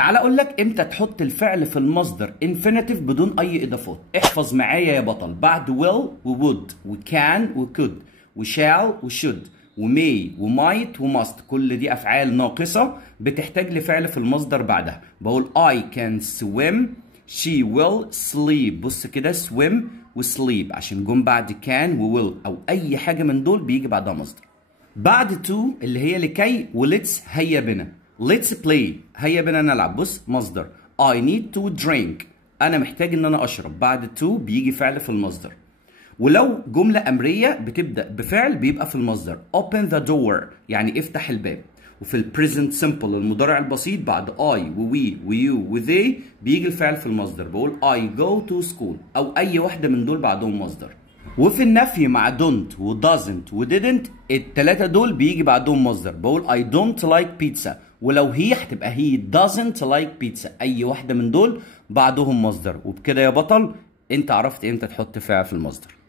تعال اقول لك امتى تحط الفعل في المصدر infinitive بدون اي اضافات. احفظ معايا يا بطل، بعد will و would و can و could و shall و should و may و might و must، كل دي افعال ناقصة بتحتاج لفعل في المصدر بعدها. بقول I can swim، she will sleep. بص كده swim و sleep عشان جم بعد can و will او اي حاجة من دول بيجي بعدها مصدر. بعد to اللي هي لكي و let's هيا بنا. let's play هيا بنا نلعب. بص مصدر I need to drink، أنا محتاج إن أنا أشرب. بعد to بيجي فعل في المصدر. ولو جملة أمرية بتبدأ بفعل بيبقى في المصدر open the door يعني افتح الباب. وفي ال present simple المضارع البسيط بعد I و we و you و they بيجي الفعل في المصدر. بقول I go to school أو أي واحدة من دول بعدهم مصدر. وفي النفي مع don't و doesn't و didn't التلاتة دول بيجي بعدهم مصدر. بقول I don't like pizza، ولو هي هتبقى he doesn't like pizza، أي واحدة من دول بعدهم مصدر. وبكده يا بطل أنت عرفت إمتى تحط فعل في المصدر.